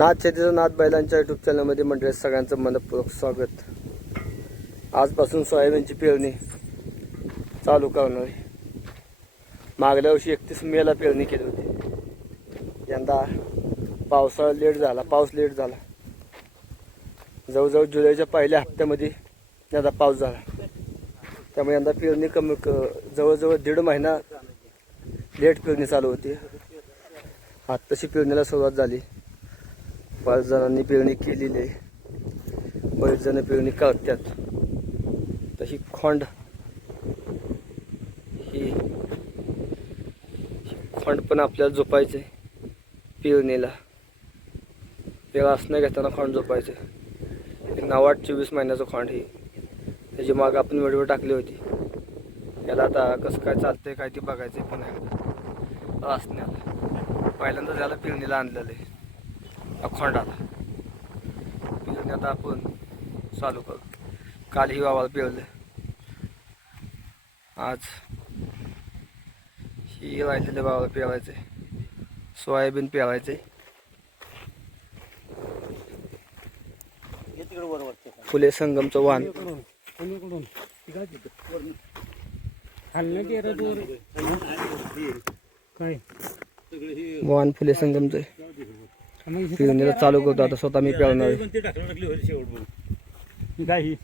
नाथ शेतीचं नाथ बैलांच्या यूट्यूब चॅनलमध्ये मंडळी सगळ्यांचं मनपूर्वक स्वागत. आजपासून सोयाबीनची पेरणी चालू करणार आहे. मागल्या वर्षी 31 मेला पेरणी केली होती. यंदा पावसाळा लेट झाला, पाऊस लेट झाला. जवळजवळ जुलैच्या पहिल्या हप्त्यामध्ये यंदा पाऊस झाला. त्यामुळे यंदा पेरणी कमी जवळजवळ 1.5 महिना लेट पेरणी चालू होती. आता तशी पेरणीला सुरुवात झाली. 5 जणांनी पेरणी केलेली आहे. बरेच जण पेरणी करतात. तशी खोंड ही खोंड पण आपल्याला झोपायचं आहे. पेरणीला पेरा असणं घेताना खोंड झोपायचं. 9-24 महिन्याचं खोंड ही. त्याची माग आपण व्हिडिओ टाकली होती. याला आता कसं काय चालतंय काय ते बघायचं पण आहे. असण्याला पहिल्यांदा त्याला पेरणीला आणलेलं आहे. खोंडाला पेरणी आता आपण चालू करू. काल ही वावाला पेरलं. आज ही राहिलेल्या वावाला पेरायचं आहे. सोयाबीन पेरायचं आहे. फुले संगमचं वाहन वाहन फुले संगमचं पेरणीला चालू करतो. आता स्वतः मी पेरणार आहे. नाही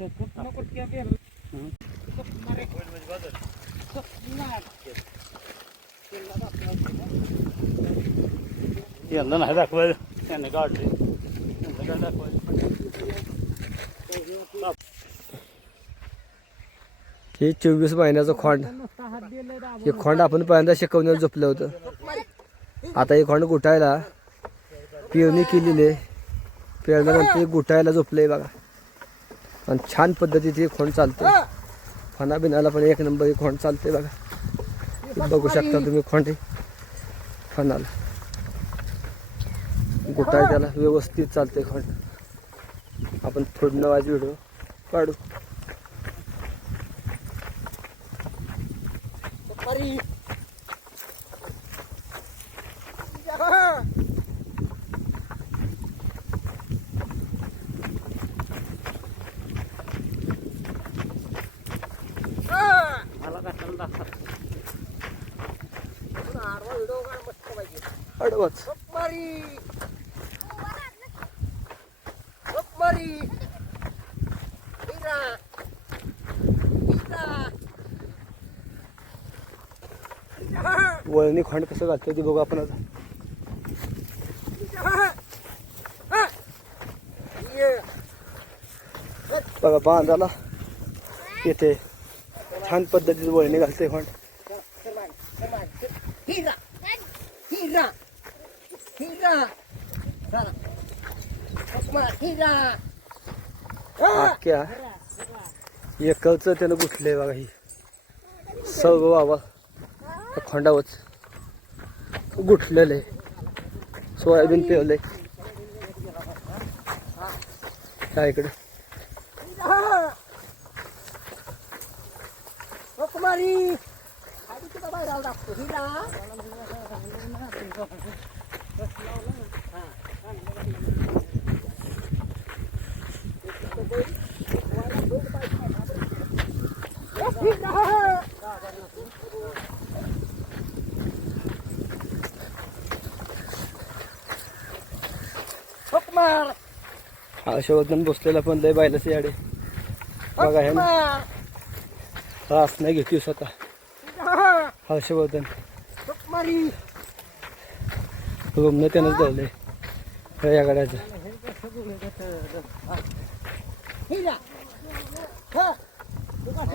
दाखवायचं त्याने काढले. हे 24 महिन्याचं खोंड. हे खोंड आपण पहिल्यांदा शिकवण्यावर झोपलं होतं. आता हे खोंड गुटायला पेरणी केलेली आहे. पेरल्यानंतर गुटायला झोपलंय बघा. आणि छान पद्धतीत हे खोंड चालते. फणा बिनाला पण एक नंबर हे खोंड चालते बघा. बघू शकता तुम्ही खोंड फणाला गुटाय त्याला व्यवस्थित चालते खोंड. आपण थोडं वाज व्हिडिओ काढू. अडवच वळणी खोंड कसं घालतोय ते बघू आपण आता. बघा बांधाला येते छान पद्धतीत वळणी घालते खोंड. क्या एकच त्यानं गुठलंय बघा. ही सर्व बाबा खोंडावच गुठलेलं आहे. सोयाबीन पेरलंय काय इकडे. हर्षवर्धन बसलेला पण लय बायलाच याडे बघा. हे ना त्रास नाही घेतली स्वतः हर्षवर्धन. रूमने त्यानंच धरले या गाड्याचं.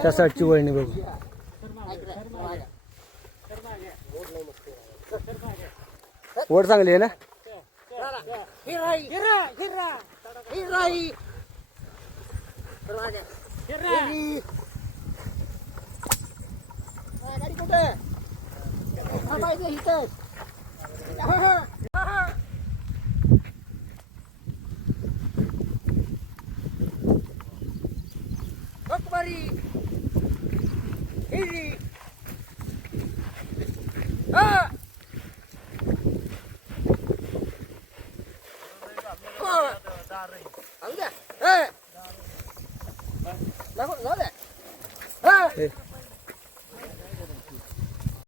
त्या साईडची वळणी बघू. वड चांगली आहे ना. आणू द्या. ए! जाऊ द्या. ए!